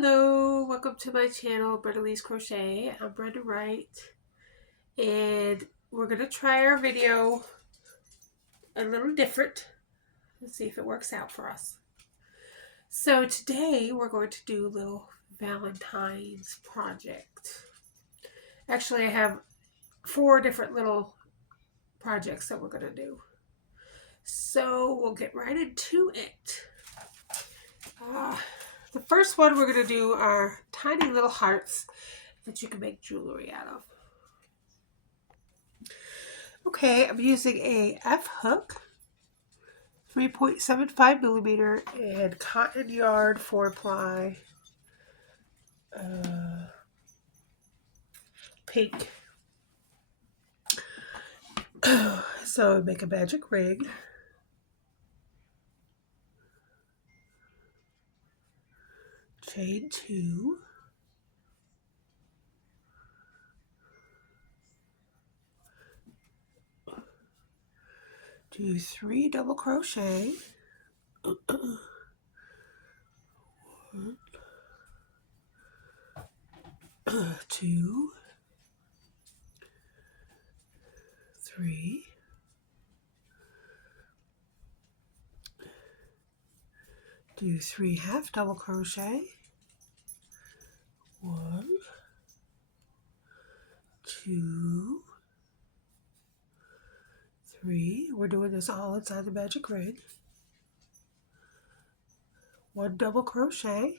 Hello, welcome to my channel, Brenda Crochet. I'm Brenda Wright, and we're going to try our video a little different. Let's see if it works out for us. So today we're going to do a little Valentine's project. Actually, I have 4 different little projects that we're going to do. So we'll get right into it. The first one we're going to do are tiny little hearts that you can make jewelry out of. Okay, I'm using a F hook, 3.75 millimeter, and cotton yarn 4-ply, pink. So make a magic ring. Chain 2. Do 3 double crochet. 1, 2, 3. Do 3 half double crochet. 1, 2, 3. We're doing this all inside the magic ring. 1 double crochet.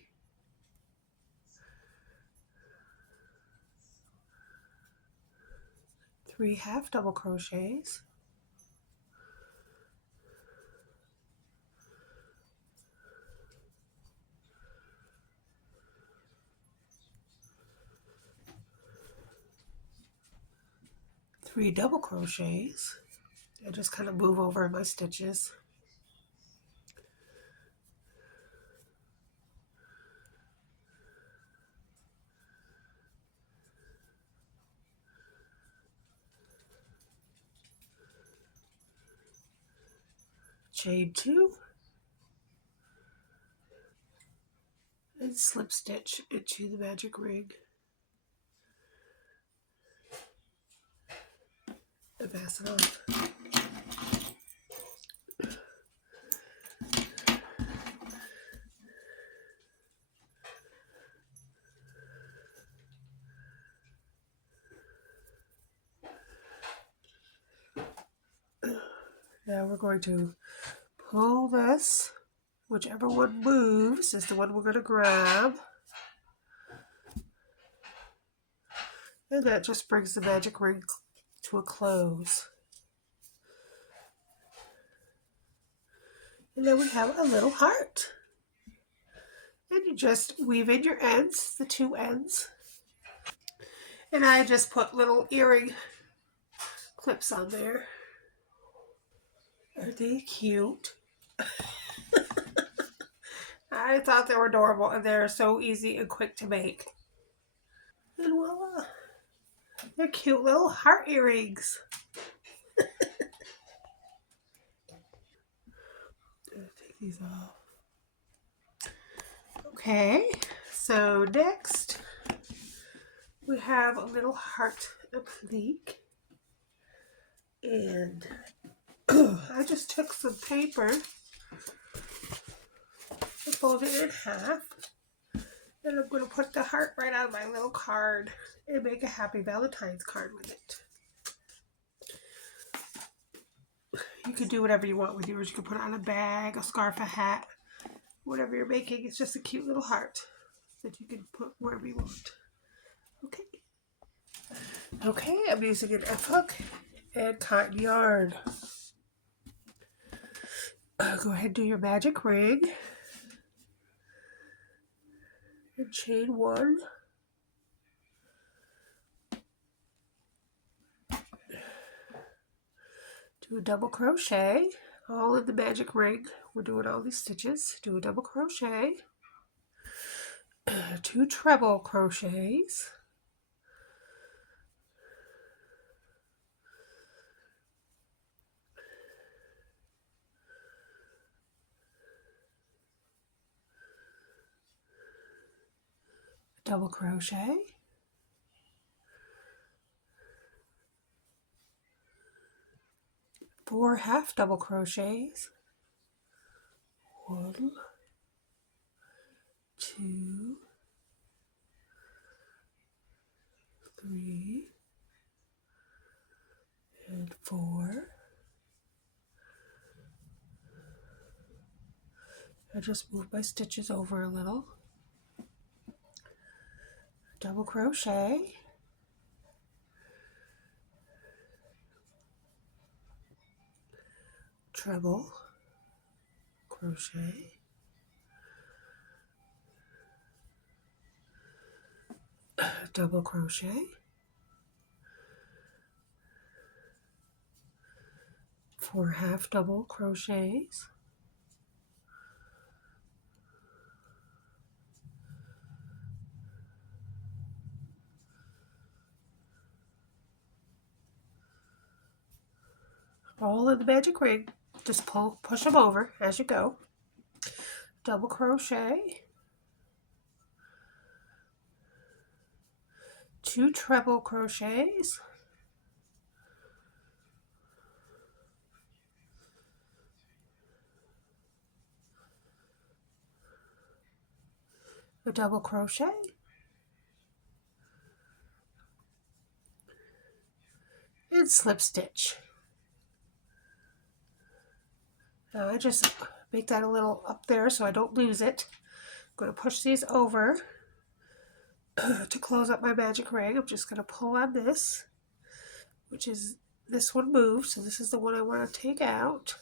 3 half double crochets. 3 double crochets. I just kind of move over my stitches. Chain 2 and slip stitch into the magic ring and fasten off. Now we're going to pull this. Whichever one moves is the one we're going to grab. And that just brings the magic ring to a close. And then we have a little heart. And you just weave in your ends, the 2 ends. And I just put little earring clips on there. Are they cute? I thought they were adorable, and they're so easy and quick to make. And voila! They're cute little heart earrings. Take these off. Okay, so next we have a little heart applique. And I just took some paper and folded it in half. And I'm going to put the heart right on my little card and make a happy Valentine's card with it. You can do whatever you want with yours. You can put it on a bag, a scarf, a hat, whatever you're making. It's just a cute little heart that you can put wherever you want. Okay, I'm using an F hook and cotton yarn. Go ahead and do your magic ring. And chain 1. Do a double crochet all in the magic ring. We're doing all these stitches. Do a double crochet, 2 treble crochets, double crochet, four half double crochets, 1, 2, 3, and 4. I just moved my stitches over a little. Double crochet, treble crochet, double crochet, 4 half double crochets, all in the magic ring. Just push them over as you go. Double crochet, 2 treble crochets, a double crochet, and slip stitch. Now I just make that a little up there so I don't lose it. I'm going to push these over to close up my magic ring. I'm just going to pull on this, which is this one moved, so this is the one I want to take out.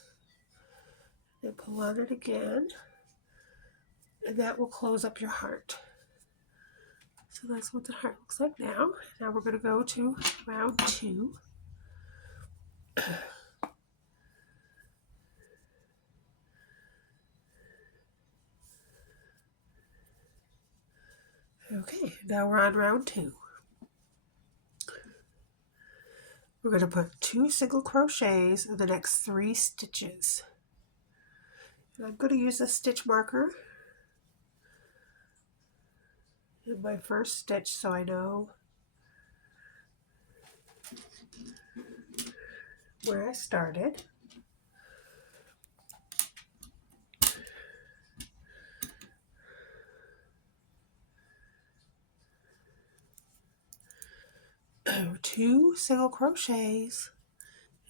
Then pull on it again, and that will close up your heart. So that's what the heart looks like now. Now we're going to go to round 2. Okay, now we're on round 2. We're going to put 2 single crochets in the next 3 stitches. And I'm going to use a stitch marker in my first stitch so I know where I started. Two single crochets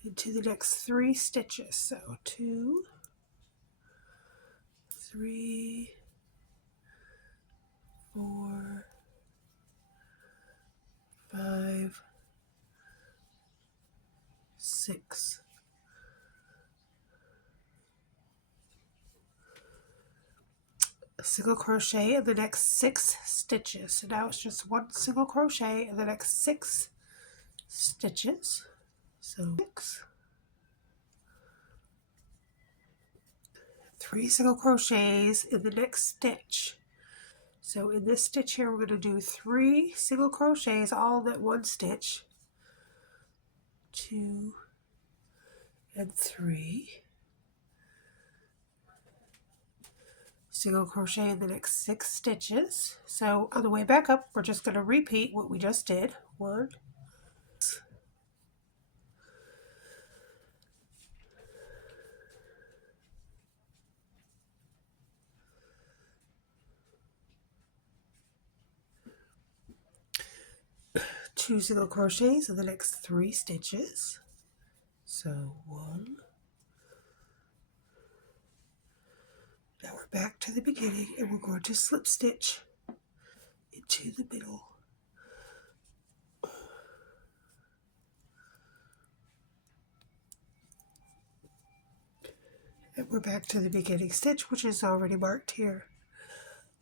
into the next 3 stitches. So 2, 3, 4, 5, 6. A single crochet in the next 6 stitches. So now it's just 1 single crochet in the next 6 stitches. So 6, 3 single crochets in the next stitch. So in this stitch here, we're going to do 3 single crochets all in that 1 stitch. 2 and 3. Single crochet in the next 6 stitches. So on the way back up, we're just going to repeat what we just did. 1, 2 single crochets in the next 3 stitches. So 1. Now we're back to the beginning and we're going to slip stitch into the middle. And we're back to the beginning stitch, which is already marked here.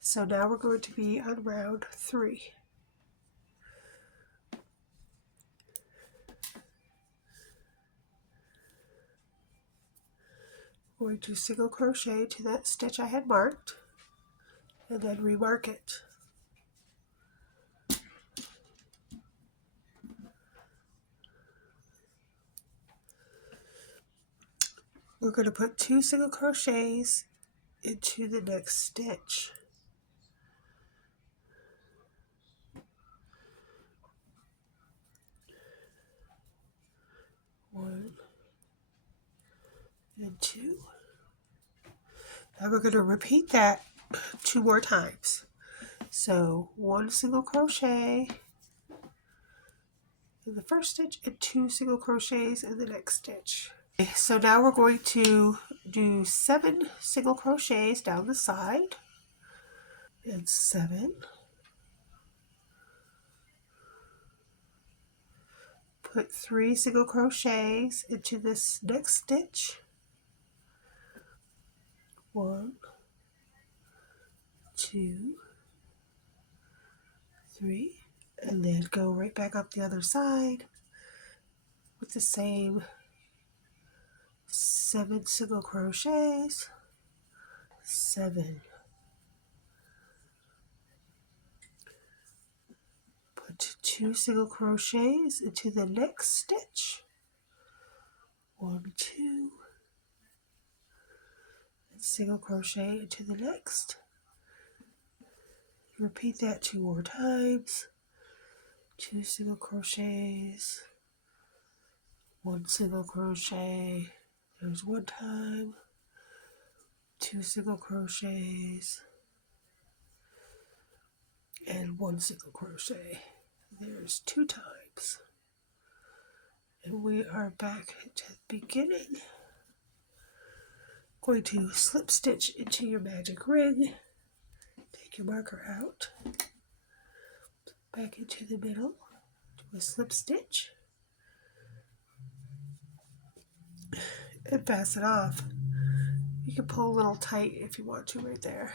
So now we're going to be on round 3. We're going to single crochet to that stitch I had marked and then remark it. We're going to put 2 single crochets into the next stitch. 1 and 2. Now we're going to repeat that 2 more times. So 1 single crochet in the first stitch and 2 single crochets in the next stitch. Okay, so now we're going to do 7 single crochets down the side and 7. Put 3 single crochets into this next stitch. 1, 2, 3, and then go right back up the other side with the same 7 single crochets. 7. Put 2 single crochets into the next stitch. 1, 2, and single crochet into the next. Repeat that 2 more times. 2 single crochets, 1 single crochet. There's 1 time. 2 single crochets and 1 single crochet. There's 2 times. And we are back to the beginning. Going to slip stitch into your magic ring. Take your marker out. Back into the middle. Do a slip stitch. And fasten off. You can pull a little tight if you want to right there.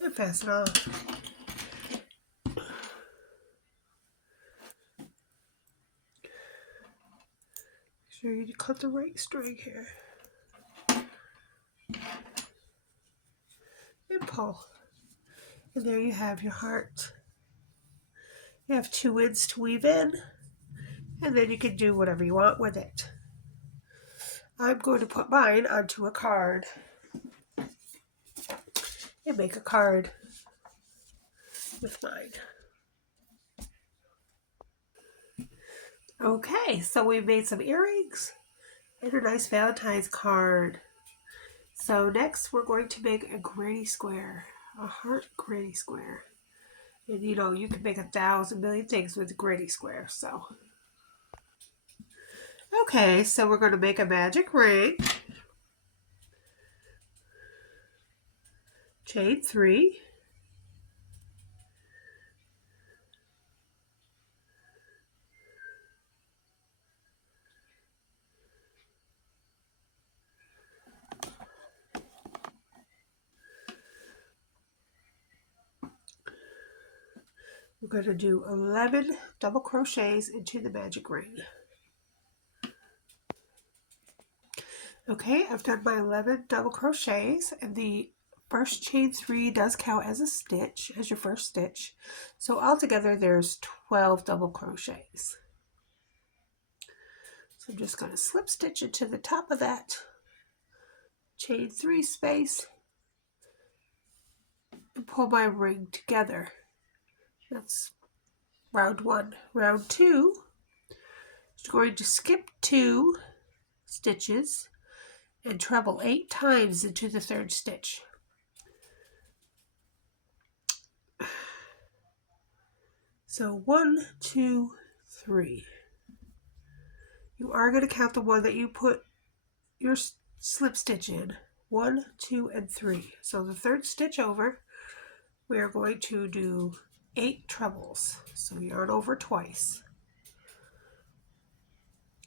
And fasten off. Make sure you cut the right string here. And pull. And there you have your heart. You have 2 ends to weave in, and then you can do whatever you want with it. I'm going to put mine onto a card and make a card with mine. Okay, so we made some earrings and a nice Valentine's card. So next we're going to make a granny square, a heart granny square. And you know, you can make 1,000 million things with a granny square, so. Okay, so we're going to make a magic ring. Chain 3. We're going to do 11 double crochets into the magic ring. Okay, I've done my 11 double crochets, and the first chain 3 does count as a stitch, as your first stitch. So altogether there's 12 double crochets. So I'm just going to slip stitch into the top of that chain 3 space and pull my ring together. That's round 1. Round 2 is going to skip 2 stitches and treble 8 times into the 3rd stitch. So 1, 2, 3. You are going to count the one that you put your slip stitch in. 1, 2, and 3. So the 3rd stitch over, we are going to do 8 trebles. So yarn over twice.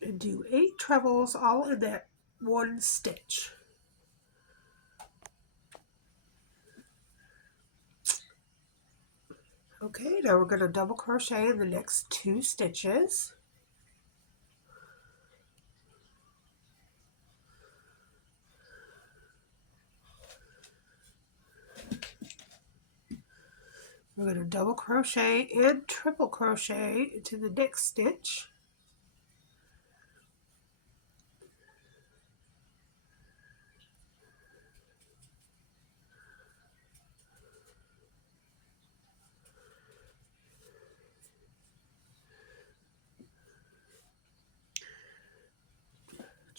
And do 8 trebles all in that 1 stitch. Okay, now we're going to double crochet in the next 2 stitches. We're going to double crochet and triple crochet into the next stitch.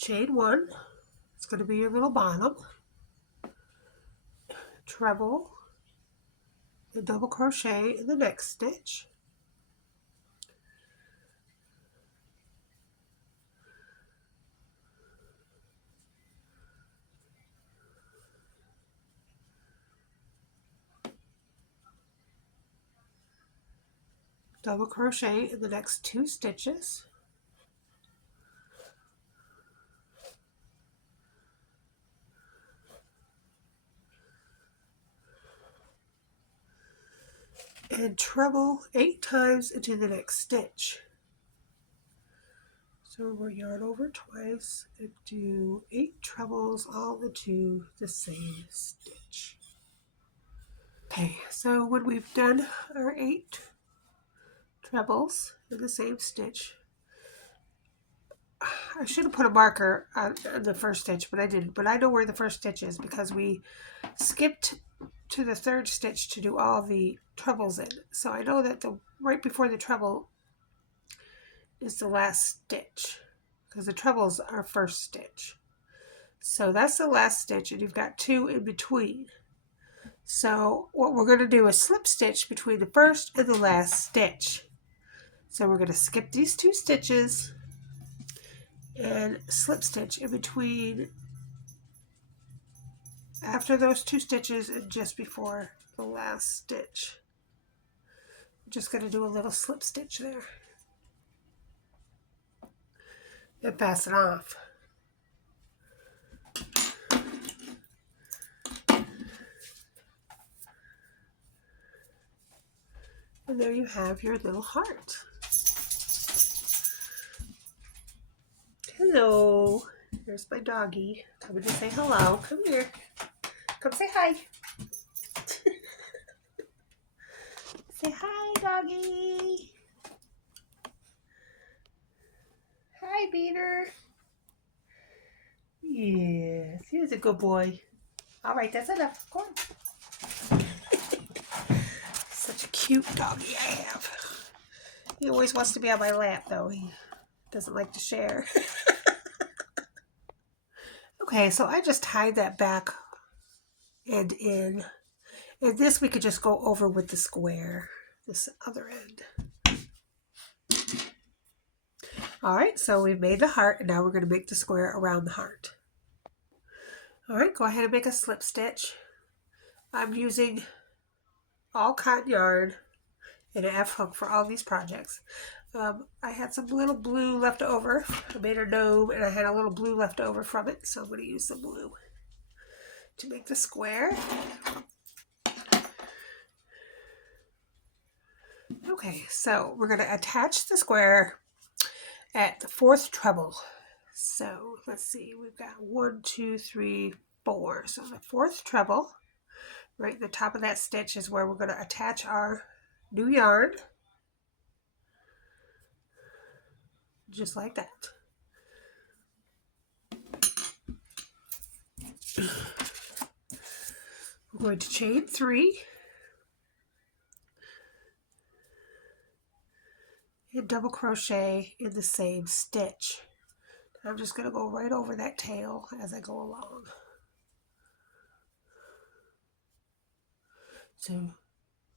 chain 1, it's going to be your little bottom, treble, and double crochet in the next stitch, double crochet in the next 2 stitches, and treble 8 times into the next stitch. So we'll yarn over twice and do 8 trebles all into the same stitch. Okay, so when we've done our 8 trebles in the same stitch, I should have put a marker on the first stitch, but I didn't. But I know where the first stitch is because we skipped to the 3rd stitch to do all the trebles in. So I know that the right before the treble is the last stitch because the trebles are first stitch. So that's the last stitch, and you've got 2 in between. So what we're going to do is slip stitch between the first and the last stitch. So we're going to skip these 2 stitches and slip stitch in between after those 2 stitches and just before the last stitch. I'm just going to do a little slip stitch there and pass it off. And there you have your little heart. Hello. There's my doggy. Coming to say hello. Come here. Come say hi. Say hi, doggy. Hi, Peter. Yes, he's a good boy. All right, that's enough. Go on. Such a cute doggy I have. He always wants to be on my lap, though. He doesn't like to share. Okay, so I just tied that back end in. And this we could just go over with the square, this other end. All right, so we've made the heart, and now we're going to make the square around the heart. All right, go ahead and make a slip stitch. I'm using all cotton yarn and an F hook for all these projects. I had some little blue left over. I made a gnome, and I had a little blue left over from it, so I'm going to use some blue to make the square. Okay, so we're going to attach the square at the 4th treble. So let's see, we've got 1, 2, 3, 4. So the 4th treble, right at the top of that stitch is where we're going to attach our new yarn. Just like that. We're going to chain 3 and double crochet in the same stitch. I'm just going to go right over that tail as I go along. So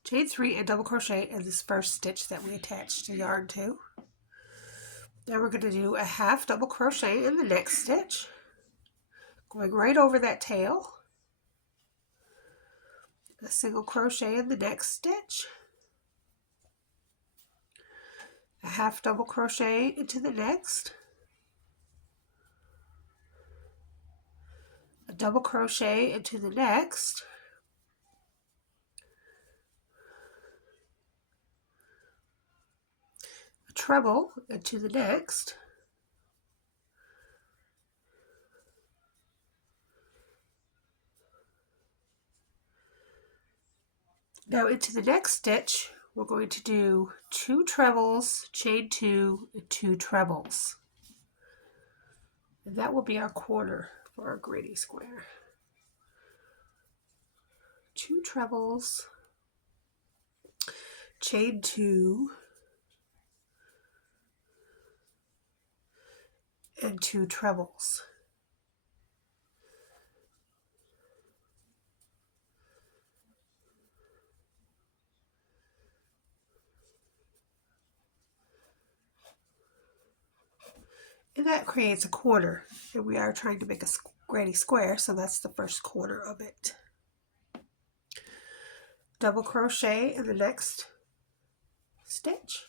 chain 3 and double crochet in this first stitch that we attached the yarn to. Now we're going to do a half double crochet in the next stitch, going right over that tail, a single crochet in the next stitch, a half double crochet into the next, a double crochet into the next, a treble into the next, now into the next stitch we're going to do 2 trebles, chain 2, and 2 trebles. And that will be our corner for our granny square. 2 trebles, chain 2, and 2 trebles. And that creates a corner, and we are trying to make a granny square, so that's the first corner of it. Double crochet in the next stitch.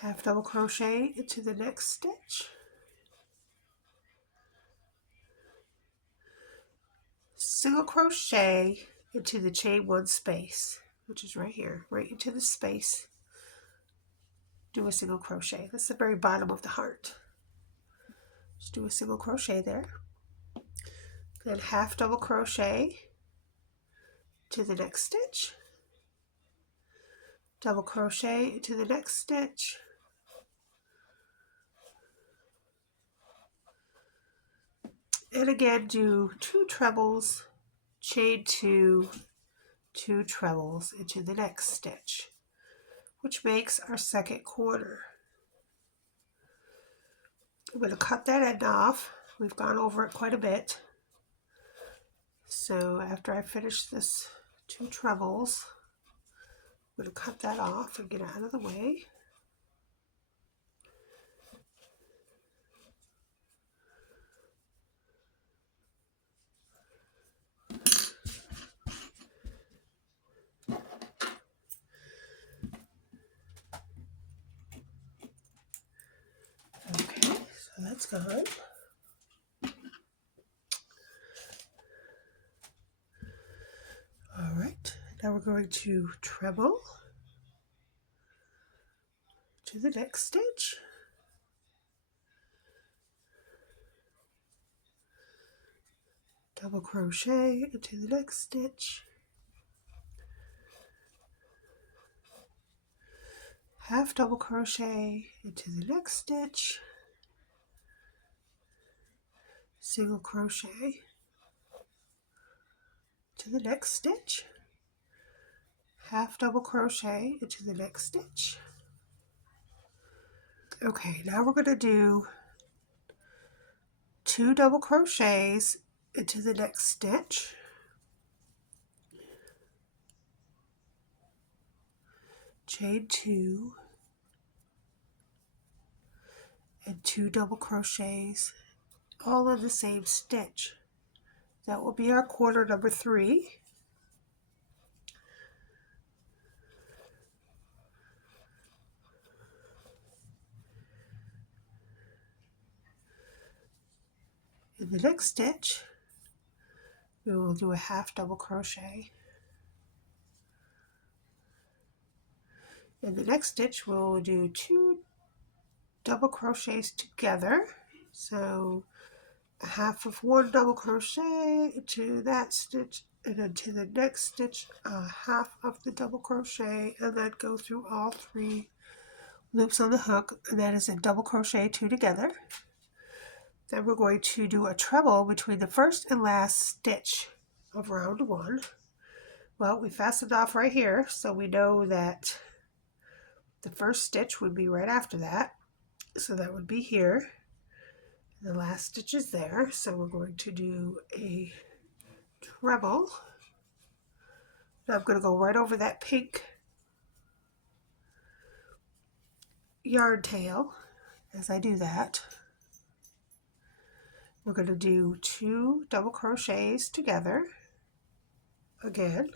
Half double crochet into the next stitch. Single crochet into the chain 1 space, which is right here, right into the space. Do a single crochet. That's the very bottom of the heart. Just do a single crochet there. Then half double crochet to the next stitch. Double crochet into the next stitch. And again, do 2 trebles, chain 2, 2 trebles into the next stitch, which makes our second corner. I'm going to cut that end off. We've gone over it quite a bit. So after I finish this 2 trebles, I'm going to cut that off and get it out of the way. Okay, so that's gone. All right, now we're going to treble to the next stitch. Double crochet into the next stitch. Half double crochet into the next stitch. Single crochet to the next stitch. Half double crochet into the next stitch. Okay, now we're going to do 2 double crochets into the next stitch. Chain 2 and 2 double crochets all in the same stitch. That will be our corner number 3. In the next stitch, we will do a half double crochet. In the next stitch, we'll do 2 double crochets together. So a half of 1 double crochet into that stitch, and then to the next stitch, a half of the double crochet, and then go through all 3 loops on the hook, and that is a double crochet 2 together. Then we're going to do a treble between the first and last stitch of round 1. Well, we fastened off right here, so we know that the first stitch would be right after that. So that would be here. The last stitch is there, so we're going to do a treble. Now I'm going to go right over that pink yarn tail as I do that. We're going to do 2 double crochets together again.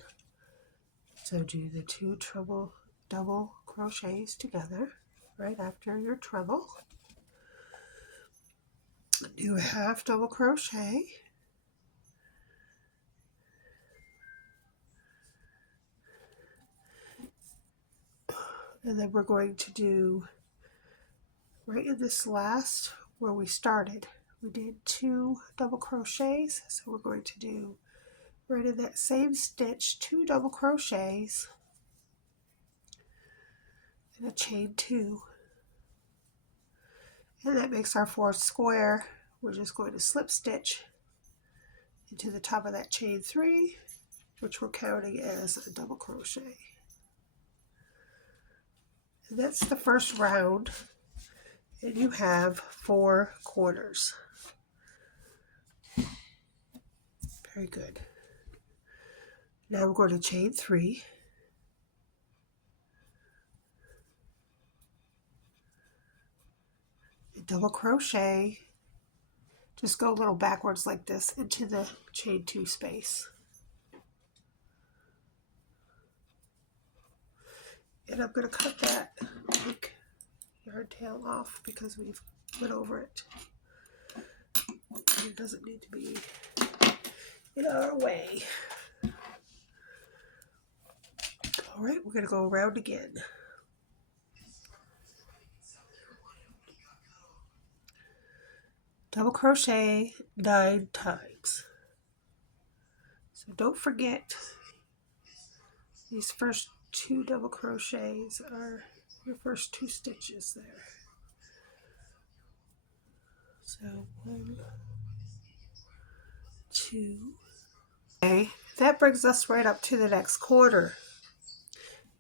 So do the 2 double crochets together right after your treble. Do a half double crochet. And then we're going to do right in this last where we started. We did 2 double crochets, so we're going to do right in that same stitch 2 double crochets and a chain 2. And that makes our 4th square. We're just going to slip stitch into the top of that chain 3, which we're counting as a double crochet. And that's the first round. And you have 4 corners. Very good. Now we're going to chain 3. And double crochet. Just go a little backwards like this into the chain 2 space. And I'm going to cut that pink yarn tail off because we've went over it. It doesn't need to be in our way. Alright, we're going to go around again. Double crochet 9 times. So don't forget, these first 2 double crochets are your first 2 stitches there. So 1, 2. Okay, that brings us right up to the next corner.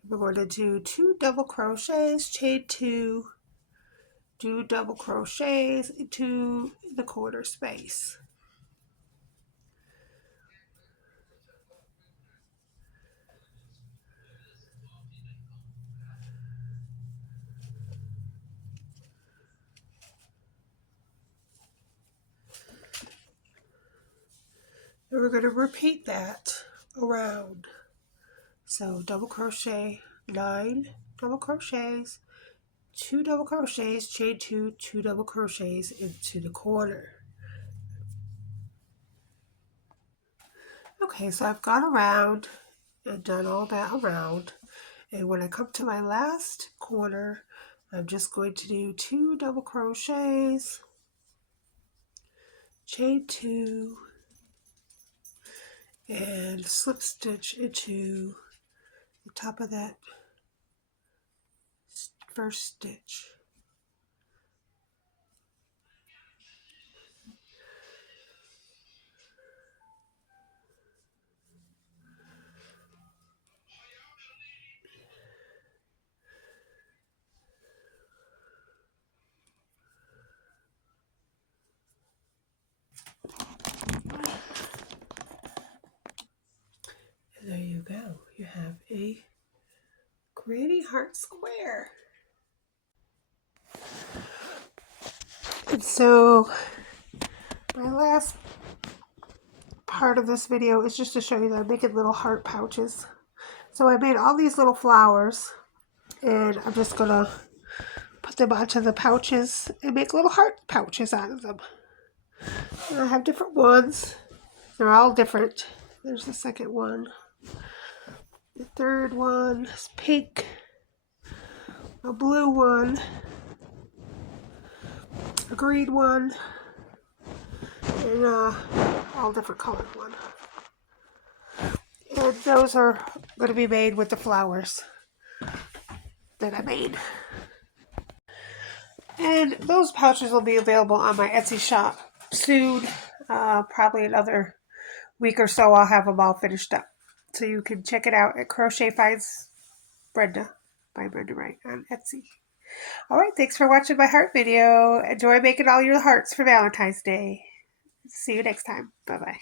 We're going to do 2 double crochets, chain 2, do double crochets into the corner space. And we're going to repeat that around. So double crochet, 9 double crochets, 2 double crochets, chain 2, 2 double crochets into the corner. Okay, so I've gone around and done all that around. And when I come to my last corner, I'm just going to do 2 double crochets, chain 2, and slip stitch into the top of that first stitch. And there you go. You have a granny heart square. And so my last part of this video is just to show you that I'm making little heart pouches. So I made all these little flowers, and I'm just going to put them onto the pouches and make little heart pouches out of them. And I have different ones. They're all different. There's the second one. The third one is pink. A blue one. A green one. And all different colored one. And those are going to be made with the flowers that I made. And those pouches will be available on my Etsy shop soon. Probably another week or so I'll have them all finished up. So you can check it out at Crochet Finds Brenda by Brenda Wright on Etsy. Alright, thanks for watching my heart video. Enjoy making all your hearts for Valentine's Day. See you next time. Bye-bye.